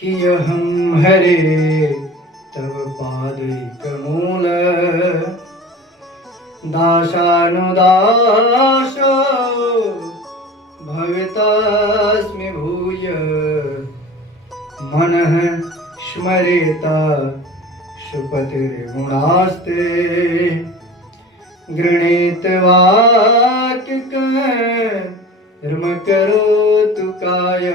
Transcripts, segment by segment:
कि अहं हरे तव पादैकमूल दासानुदासो भवितास्मि भूय मनः स्मरेता सुपतिर्गुणास्ते गृणीत वाक्यकर्म करोतु काय।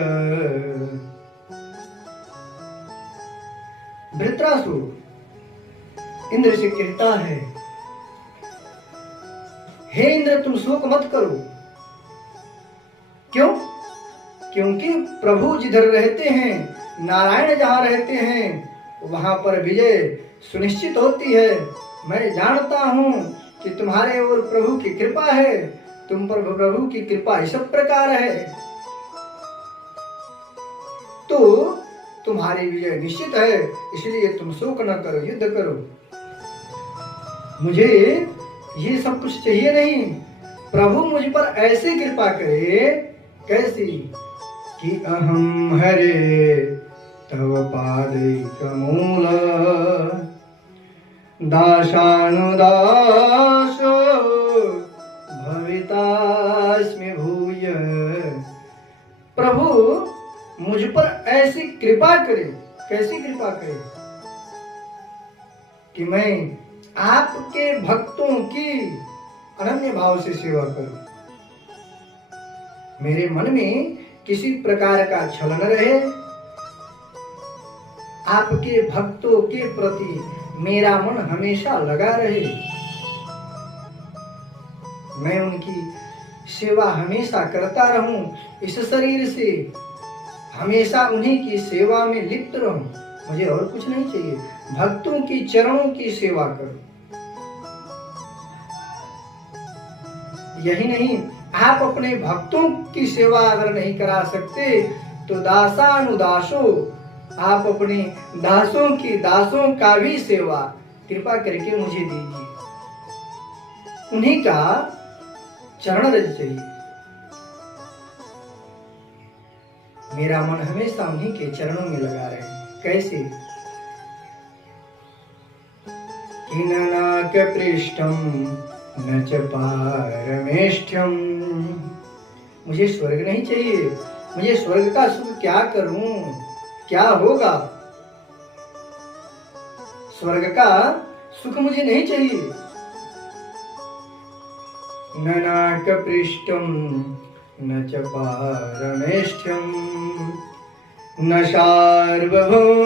वृत्रासुर इंद्र से कहता है, हे इंद्र तुम शोक मत करो। क्यों? क्योंकि प्रभु जिधर रहते हैं, नारायण जहां रहते हैं, वहां पर विजय सुनिश्चित होती है। मैं जानता हूं कि तुम्हारे ओर प्रभु की कृपा है, तुम पर प्रभु की कृपा इस प्रकार है, तो तुम्हारी विजय निश्चित है। इसलिए तुम शोक न करो, युद्ध करो। मुझे ये सब कुछ चाहिए नहीं। प्रभु मुझ पर ऐसे कृपा करे, कैसी कि अहं हरे तव पादैकमूल दासानुदासो भवितास्मि भूय। प्रभु मुझ पर ऐसी कृपा करे, कैसी कृपा करे कि मैं आपके भक्तों की अनन्य भाव से सेवा करूं। मेरे मन में किसी प्रकार का छल न रहे। आपके भक्तों के प्रति मेरा मन हमेशा लगा रहे। मैं उनकी सेवा हमेशा करता रहूं। इस शरीर से हमेशा उन्हीं की सेवा में लिप्त रहूं। मुझे और कुछ नहीं चाहिए। भक्तों की चरणों की सेवा करूं। यही नहीं, आप अपने भक्तों की सेवा अगर नहीं करा सकते तो दासानुदासो, आप अपने दासों का भी सेवा कृपा करके मुझे दीजिए। उन्हीं का चरण रज चाहिए। मेरा मन हमेशा उन्हीं के चरणों में लगा रहे। कैसे? किननाक पृष्ठम न च पारमेष्ठ्यम। मुझे स्वर्ग नहीं चाहिए। मुझे स्वर्ग का सुख क्या करूं, क्या होगा? स्वर्ग का सुख मुझे नहीं चाहिए। न नाक पृष्ठम न च पारमेष्ठ्यम न सार्वभौमं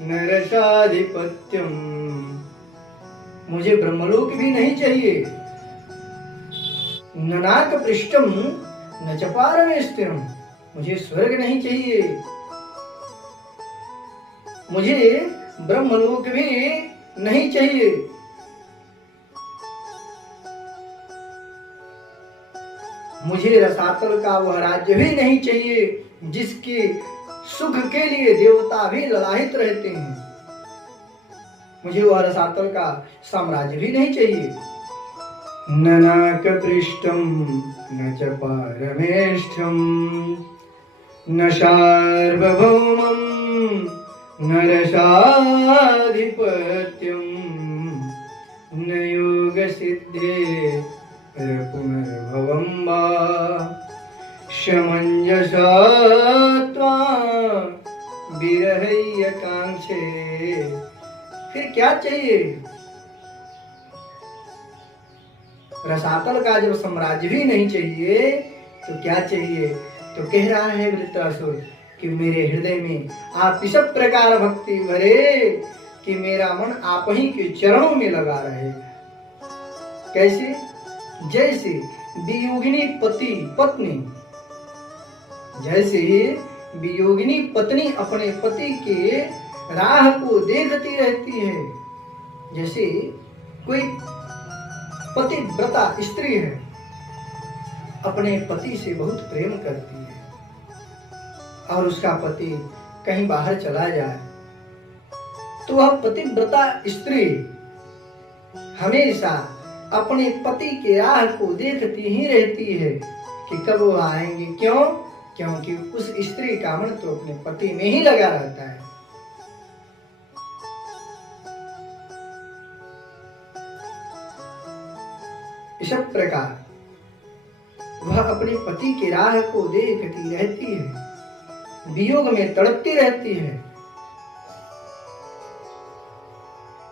न रसाधिपत्यम। मुझे ब्रह्मलोक भी नहीं चाहिए। न नाक पृष्ठम न च पारमेष्ठ्यम। मुझे स्वर्ग नहीं चाहिए। मुझे ब्रह्मलोक भी नहीं चाहिए। मुझे रसातल का वह राज्य भी नहीं चाहिए जिसके सुख के लिए देवता भी ललाहित रहते हैं। मुझे वह रसातल का साम्राज्य भी नहीं चाहिए। न नाक पृष्ठम न च पारमेष्ठ्यम न सार्वभौमं न रसाधिपत्यम न योग सिद्धे पुनर्भवं वा समंजसा त्वां विरहय्य कांक्षे। फिर क्या चाहिए? रसातल का जब साम्राज्य भी नहीं चाहिए तो क्या चाहिए? तो कह रहा है वृत्रासुर कि मेरे हृदय में आप इस प्रकार भक्ति भरे कि मेरा मन आप ही के चरणों में लगा रहे। कैसे? जैसे वियोगिनी पत्नी, जैसे वियोगिनी पत्नी अपने पति के राह को देखती रहती है। जैसे कोई पतिव्रता स्त्री है, अपने पति से बहुत प्रेम करती है और उसका पति कहीं बाहर चला जाए तो वह पतिव्रता स्त्री हमेशा अपने पति के राह को देखती ही रहती है कि कब वो आएंगे। क्यों? क्योंकि उस स्त्री का मन तो अपने पति में ही लगा रहता है। इस प्रकार वह अपने पति की राह को देखती रहती है, वियोग में तड़पती रहती है।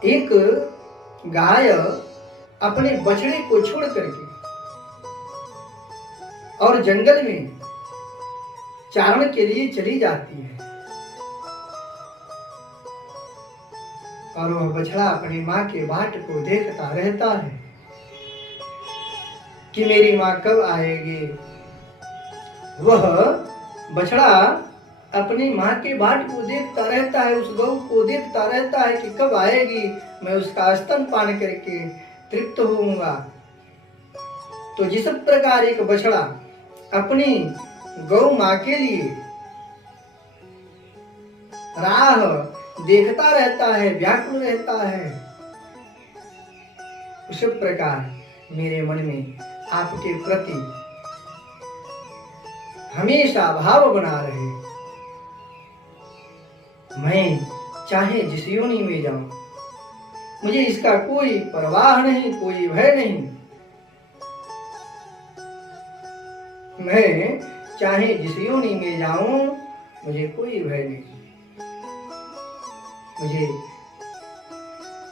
एक गाय अपने बछड़े को छोड़ करके और जंगल में चारण के लिए चली जाती है, और वह बछड़ा अपनी माँ के बाट को देखता रहता है कि मेरी माँ कब आएगी। वह बछड़ा अपनी माँ के बाट को देखता रहता है, उस गौ को देखता रहता है कि कब आएगी, मैं उसका स्तनपान करके तृप्त होऊंगा। तो जिस प्रकार एक बछड़ा अपनी गौ माँ के लिए राह देखता रहता है, व्याकुल रहता है, उस प्रकार मेरे मन में आपके प्रति हमेशा भाव बना रहे। मैं चाहे जिस योनि में जाऊं, मुझे इसका कोई परवाह नहीं, कोई भय नहीं। मैं चाहे जिस योनि में जाऊं, मुझे कोई भय नहीं। मुझे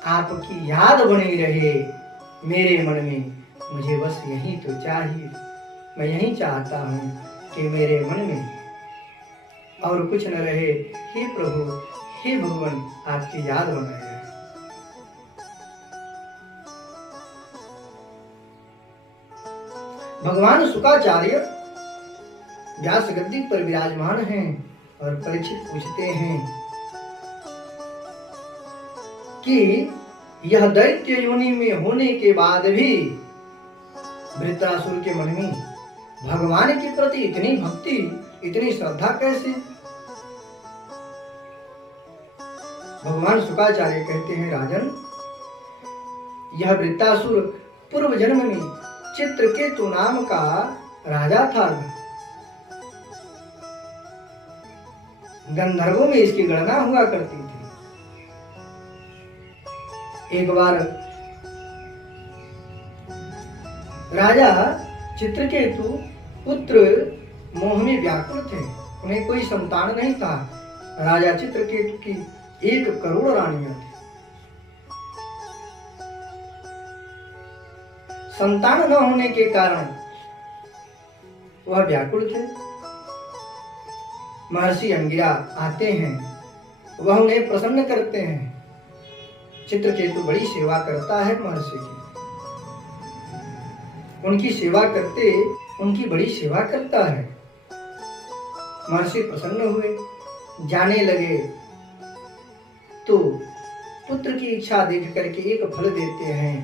आपकी याद बनी रहे मेरे मन में, मुझे बस यही तो चाहिए। मैं यही चाहता हूँ कि मेरे मन में और कुछ न रहे। हे प्रभु, हे भगवान, आपकी याद बनाए रहे। भगवान शुकाचार्य व्यास गद्दी पर विराजमान हैं और परीक्षित पूछते हैं कि यह दैत्य योनि में होने के बाद भी वृत्रासुर के मन में भगवान के प्रति इतनी भक्ति, इतनी श्रद्धा कैसे? भगवान शुकाचार्य कहते हैं, राजन, यह वृत्रासुर पूर्व जन्म में चित्रकेतु नाम का राजा था। गंधर्वों में इसकी गणना हुआ करती थी। एक बार राजा चित्रकेतु पुत्र मोह में व्याकुल थे, उन्हें कोई संतान नहीं था। राजा चित्रकेतु की 1 करोड़ रानियां थी। संतान न होने के कारण वह व्याकुल थे। महर्षि अंगिरा आते हैं, वह उन्हें प्रसन्न करते हैं। चित्रकेतु बड़ी सेवा करता है महर्षि की, उनकी सेवा करते उनकी बड़ी सेवा करता है। महर्षि प्रसन्न हुए, जाने लगे तो पुत्र की इच्छा देख करके एक फल देते हैं।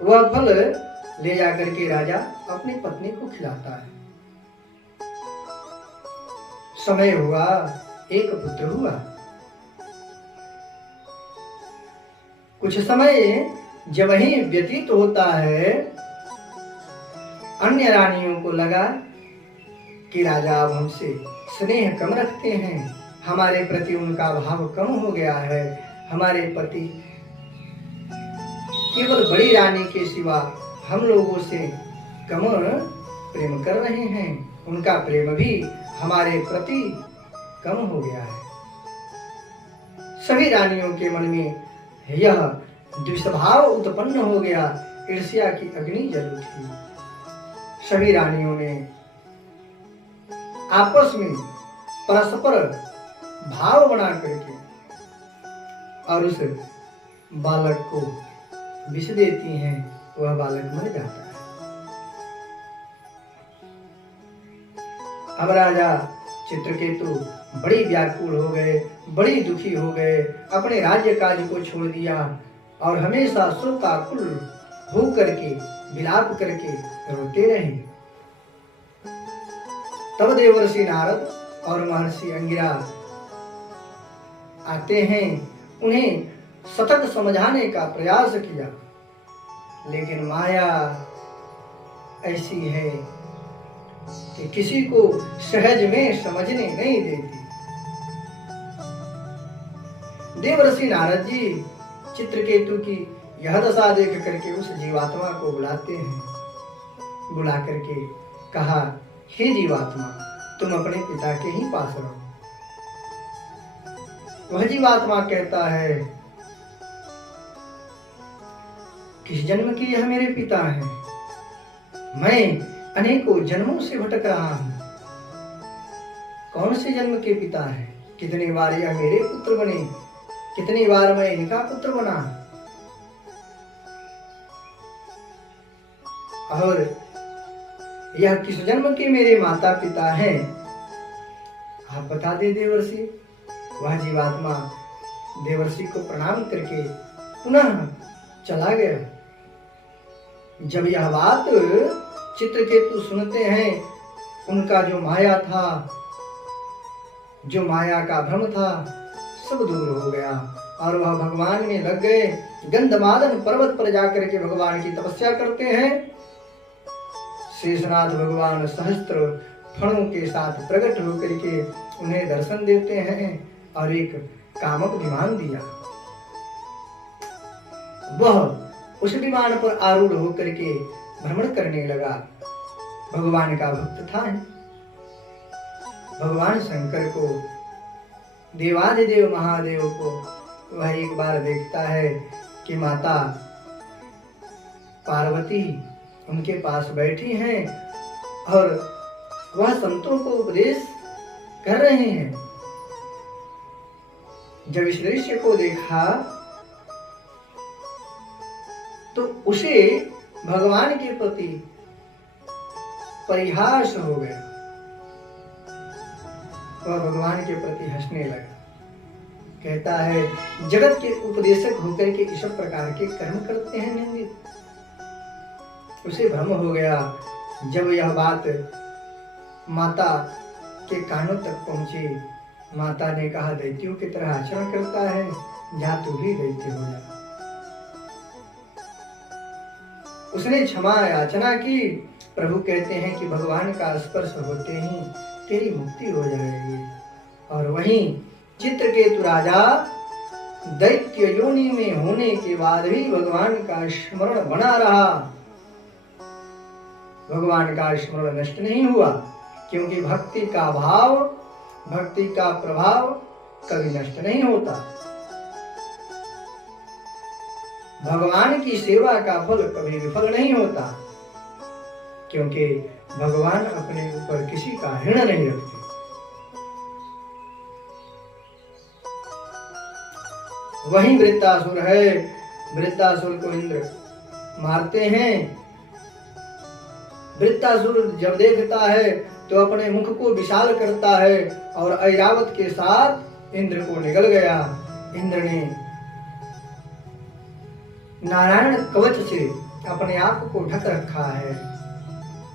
वह फल ले जाकर के राजा अपनी पत्नी को खिलाता है। समय हुआ, एक पुत्र हुआ। कुछ समय जब वही व्यतीत होता है, अन्य रानियों को लगा कि राजा अब हमसे स्नेह कम रखते हैं, हमारे प्रति उनका भाव कम हो गया है। हमारे पति केवल बड़ी रानी के सिवा हम लोगों से कम प्रेम कर रहे हैं, उनका प्रेम भी हमारे प्रति कम हो गया है। सभी रानियों के मन में यह द्वेषभाव उत्पन्न हो गया, ईर्ष्या की अग्नि जल उठी। सभी रानियों ने आपस में परस्पर भाव बना करके और उस बालक को विष देती हैं, वह बालक मर जाता है। अब राजा चित्रकेतु बड़ी व्याकुल हो गए, बड़ी दुखी हो गए, अपने राज्य कार्य को छोड़ दिया और हमेशा शोकाकुल हो करके विलाप करके रोते रहे। तब देवर्षि नारद और महर्षि अंगिरा आते हैं, उन्हें सतत समझाने का प्रयास किया, लेकिन माया ऐसी है कि किसी को सहज में समझने नहीं देती। देवर्षि नारद जी चित्रकेतु की यह दशा देख करके उस जीवात्मा को बुलाते हैं। बुला करके कहा, हे जीवात्मा, तुम अपने पिता के ही पास रहो। वह जीवात्मा कहता है, किस जन्म के यह मेरे पिता हैं? मैं अनेकों जन्मों से भटक रहा हूं। कौन से जन्म के पिता हैं? कितनी बार यह मेरे पुत्र बने, कितनी बार मैं इनका पुत्र बना, और यह किस जन्म के मेरे माता पिता हैं? आप बता दे देवर्षि। वह जीवात्मा देवर्षि को प्रणाम करके पुनः चला गया। जब यह बात चित्रकेतु सुनते हैं, उनका जो माया था, जो माया का भ्रम था, सब दूर हो गया और वह भगवान में लग गए। गंधमादन पर्वत पर जाकर के भगवान की तपस्या करते हैं। शेषनाथ भगवान सहस्त्र फणों के साथ प्रकट होकर के उन्हें दर्शन देते हैं और एक कामक विमान दिया। वह उस विमान पर आरूढ़ होकर के भ्रमण करने लगा। भगवान का भक्त था। भगवान शंकर को, देवाधिदेव महादेव को वह एक बार देखता है कि माता पार्वती उनके पास बैठी हैं और वह संतों को उपदेश कर रहे हैं। जब इस दृश्य को देखा तो उसे भगवान के प्रति परिहास हो गया। वह भगवान के प्रति हंसने लगा। कहता है, जगत के उपदेशक होकर के इस प्रकार के कर्म करते हैं निंदित। उसे भ्रम हो गया। जब यह बात माता के कानों तक पहुंची, माता ने कहा, दैत्यों की तरह आचरण करता है, जा तू भी दैत्य हो जा। उसने क्षमा याचना की। प्रभु कहते हैं कि भगवान का स्पर्श होते ही तेरी मुक्ति हो जाएगी। और वहीं चित्रकेतु राजा दैत्य योनि में होने के बाद भी भगवान का स्मरण बना रहा। भगवान का स्मरण नष्ट नहीं हुआ, क्योंकि भक्ति का भाव, भक्ति का प्रभाव कभी नष्ट नहीं होता। भगवान की सेवा का फल कभी विफल नहीं होता, क्योंकि भगवान अपने ऊपर किसी का ऋण नहीं रखते। वही वृत्तासुर है। वृत्तासुर को इंद्र मारते हैं। वृत्तासुर जब देखता है तो अपने मुख को विशाल करता है और ऐरावत के साथ इंद्र को निगल गया। इंद्र ने नारायण कवच से अपने आप को ढक रखा है।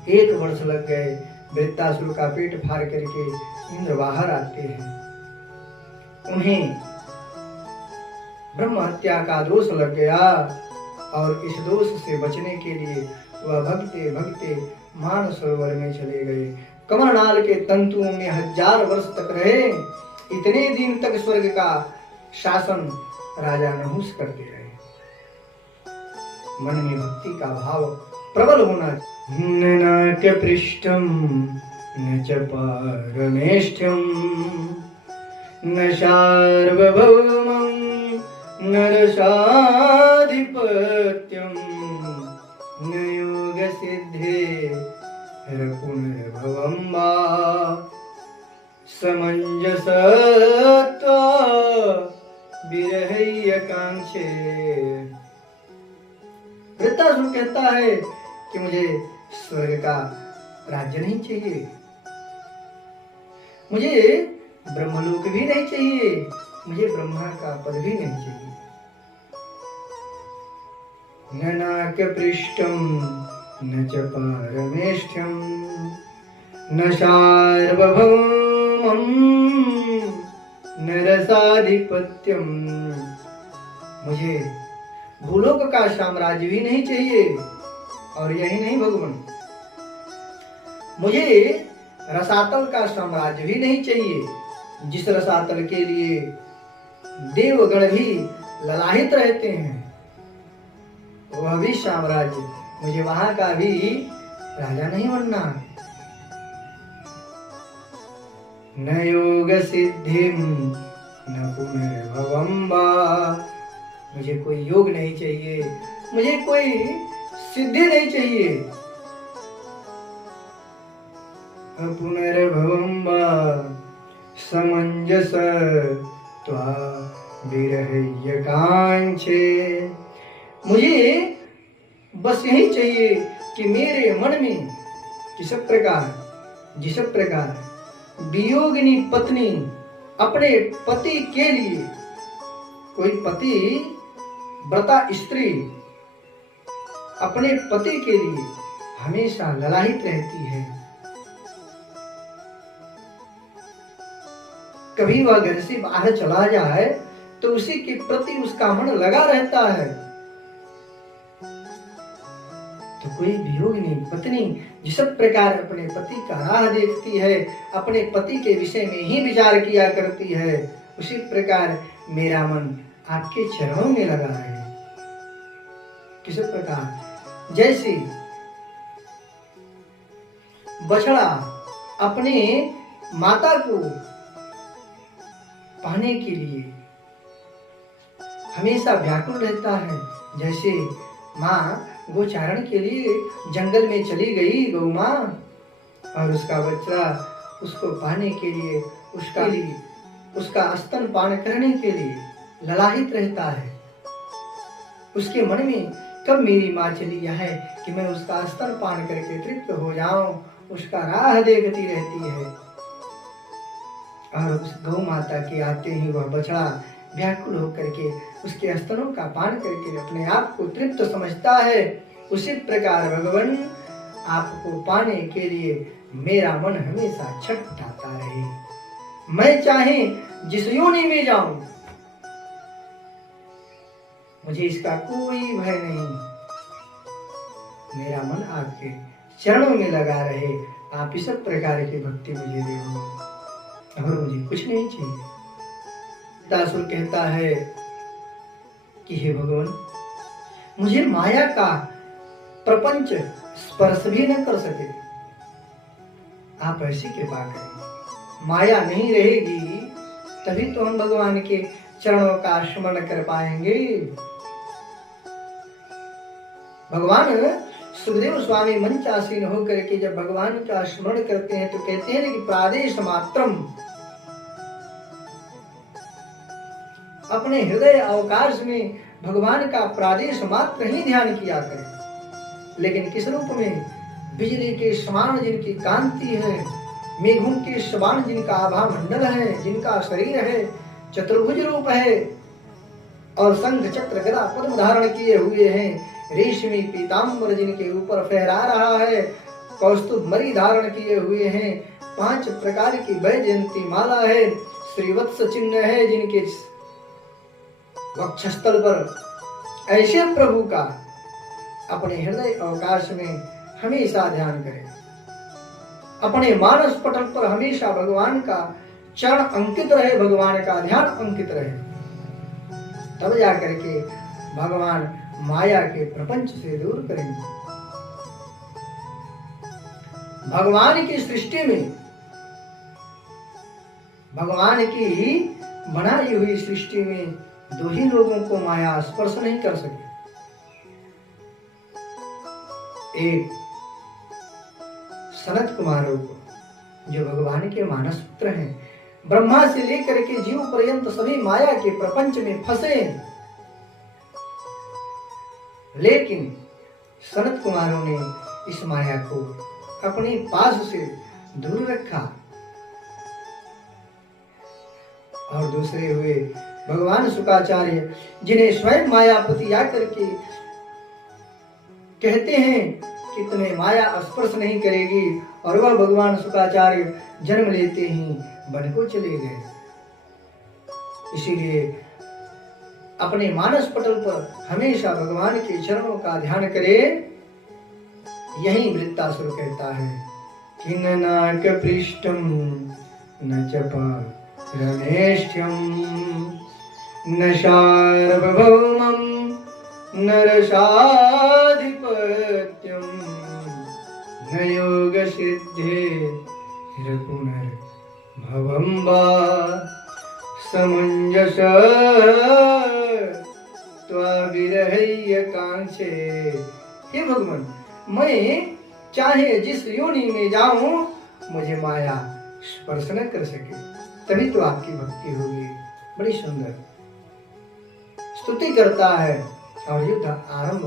1 वर्ष लग गए। वृत्तासुर का पेट फाड़ करके इंद्र बाहर आते हैं। उन्हें ब्रह्म हत्या का दोष लग गया और इस दोष से बचने के लिए वह भगते भगते मानसरोवर में चले गए। कमलनाल के तंतुओं में 1000 वर्ष तक रहे। इतने दिन तक स्वर्ग का शासन राजा नहुस करते रहे। मन में भक्ति का भाव प्रबल होना। न पृष्ठम न च पारमेष्ठ्यम न सार्वभौमं न रसाधिपत्यम न योग सिद्धे पुनर्भवं वा समंजसत्वा विरहयकांक्षे। वृत्तासुर कहता है कि मुझे स्वर्ग का राज्य नहीं चाहिए, मुझे ब्रह्मलोक भी नहीं चाहिए, मुझे ब्रह्मा का पद भी नहीं चाहिए। न नाक पृष्ठम न च पारमेष्ठ्यम न सार्वभौमं न रसाधिपत्यम। मुझे भूलोक का साम्राज्य भी नहीं चाहिए और यही नहीं भगवान, मुझे रसातल का साम्राज्य भी नहीं चाहिए जिस रसातल के लिए देवगण भी ललाहित रहते हैं। वह भी साम्राज्य, मुझे वहां का भी राजा नहीं बनना। न योग सिद्धिम न पुनर्भवम वा, मुझे कोई योग नहीं चाहिए, मुझे कोई सिद्धि नहीं चाहिए। पुनर्भवम वा समंजस त्वा विरह्य कांक्षे, मुझे बस यही चाहिए कि मेरे मन में जिस प्रकार वियोगिनी पत्नी अपने पति के लिए, कोई पति व्रता स्त्री अपने पति के लिए हमेशा ललाहित रहती है। कभी वह घर से बाहर चला जाए तो उसी के प्रति उसका मन लगा रहता है। तो कोई वियोगिनी पत्नी जिस प्रकार अपने पति का राह देखती है, अपने पति के विषय में ही विचार किया करती है, उसी प्रकार मेरा मन आपके चरणों में लगा है। किस प्रकार, जैसे बछड़ा अपने माता को पाने के लिए हमेशा व्याकुल रहता है, जैसे माँ गोचारण के लिए जंगल में चली गई गौ माँ और उसका बच्चा उसको पाने के लिए उसका स्तन पान करने के लिए ललाहित रहता है। उसके मन में कब मेरी माँ चली है कि मैं उसका स्तन पान करके तृप्त हो जाऊं, उसका राह देखती रहती है। और उस गौ माता के आते ही वह बछड़ा व्याकुल होकर के उसके स्तनों का पान करके अपने आप को तृप्त समझता है। उसी प्रकार भगवान आपको पाने के लिए मेरा मन हमेशा छटपटाता रहे। मैं चाहे जिस योनि में जाऊं, मुझे इसका कोई भय नहीं। मेरा मन आपके चरणों में लगा रहे। आप इस प्रकार की भक्ति मुझे दे, और मुझे कुछ नहीं चाहिए। दासुर कहता है कि हे भगवान, मुझे माया का प्रपंच स्पर्श भी न कर सके, आप ऐसी कृपा करें। माया नहीं रहेगी तभी तो हम भगवान के चरणों का स्मरण कर पाएंगे। भगवान सुखदेव स्वामी मंचासीन होकर के जब भगवान का स्मरण करते हैं तो कहते हैं कि प्रादेश मात्रम, अपने हृदय अवकाश में भगवान का प्रादेश मात्र ही ध्यान किया करें। लेकिन किस रूप में? बिजली के समान जिनकी कांति है, मेघों के समान जिनका आभा मंडल है, जिनका शरीर है, चतुर्भुज रूप है और शंख चक्र गदा पद्म धारण किए हुए हैं, रेशमी पीताम्बर जिनके ऊपर फहरा रहा है, कौस्तुभ मणि धारण किए हुए हैं, 5 प्रकार की वैजयंती माला है, श्रीवत्स चिन्ह है जिनके वक्षस्थल पर, ऐसे प्रभु का अपने हृदय अवकाश में हमेशा ध्यान करें। अपने मानस पटल पर हमेशा भगवान का चरण अंकित रहे, भगवान का ध्यान अंकित रहे, तब जाकर के भगवान माया के प्रपंच से दूर करेंगे। भगवान की सृष्टि में, भगवान की बनाई हुई सृष्टि में 2 ही लोगों को माया स्पर्श नहीं कर सके। एक सनत कुमारों को, जो भगवान के मानस पुत्र हैं, ब्रह्मा से लेकर के जीव पर्यंत सभी माया के प्रपंच में फंसे, लेकिन सनत कुमारों ने इस माया को अपने पास से दूर रखा। और दूसरे हुए भगवान शुकाचार्य, जिन्हें स्वयं मायापति आकर के कहते हैं कि तुम्हें माया स्पर्श नहीं करेगी, और वह भगवान शुकाचार्य जन्म लेते ही वन को चले गए। इसीलिए अपने मानस पटल पर हमेशा भगवान के चरणों का ध्यान करें। यही वृत्तासुर कहता है कि खिन्नाकपृष्ठं न च पारमेष्ठ्यं न सार्वभौमं न रसाधिपत्यं न योगसिद्धिर्पुनर्भवं वा समञ्जस त्वाविरहय्य कांक्षे। हे भगवान, मैं चाहे जिस योनि में जाऊं मुझे माया स्पर्श न कर सके, तभी तो आपकी भक्ति होगी। बड़ी सुंदर स्तुति करता है और युद्ध आरंभ